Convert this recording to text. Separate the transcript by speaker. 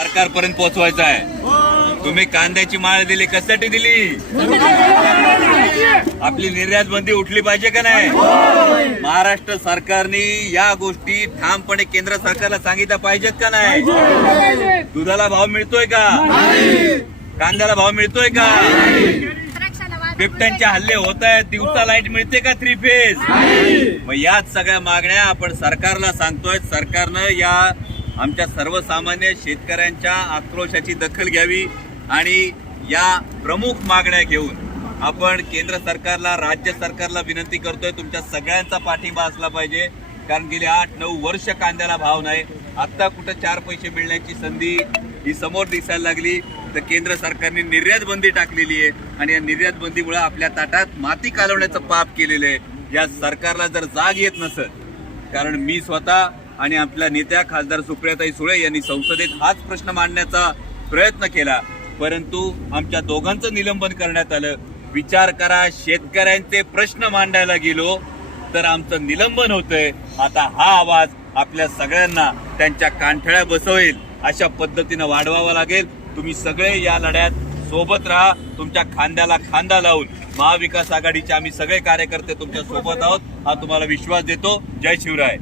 Speaker 1: सरकारपर्यंत पोहोचवायचा आहे. तुम्ही कांद्याची माळ दिली कशासाठी दिली? आपली निर्यात बंदी उठली पाहिजे का नाही? महाराष्ट्र सरकारने या गोष्टी ठामपणे केंद्र सरकारला सांगितल्या पाहिजेत का नाही? दुधाला भाव मिळतोय का? कांद्याला भाव मिळतोय का? बिबट्यांचे हल्ले होत आहेत दिवसा लाइट मिळते का थ्री फेज? मग याच सगळ्या मागण्या आपण सरकारला सांगतोय सरकारनं या आमच्या सर्वसामान्य शेतकऱ्यांच्या आक्रोशाची दखल घ्यावी आणि या प्रमुख मागण्या घेऊन आपण केंद्र सरकारला राज्य सरकारला विनंती करतोय तुमच्या सगळ्यांचा पाठिंबा असला पाहिजे. कारण गेले आठ नऊ वर्ष कांद्याला भाव नाही. आत्ता कुठं चार पैसे मिळण्याची संधी ही समोर दिसायला लागली. तर केंद्र सरकारने निर्यात बंदी टाकलेली आहे आणि या निर्यात बंदीमुळे आपल्या ताटात माती कालवण्याचं पाप केलेलं आहे. या सरकारला जर जाग येत नसत कारण मी स्वतः आणि आपल्या नेत्या खासदार सुप्रियाताई सुळे यांनी संसदेत हाच प्रश्न मांडण्याचा प्रयत्न केला. परंतु आमच्या दोघांचं निलंबन करण्यात आलं. विचार करा शेतकऱ्यांचे प्रश्न मांडायला गेलो तर आमचं निलंबन होतंय. आता हा आवाज आपल्या सगळ्यांना त्यांच्या कानठळ्या बसवेल. अशा पद्धतीनं वाढवावा लागेल. तुम्ही सगळे या लढ्यात सोबत राहा. तुमच्या खांद्याला खांदा लावून महाविकास आघाडीचे आम्ही सगळे कार्यकर्ते तुमच्यासोबत आहोत. हा तुम्हाला विश्वास देतो. जय शिवराय.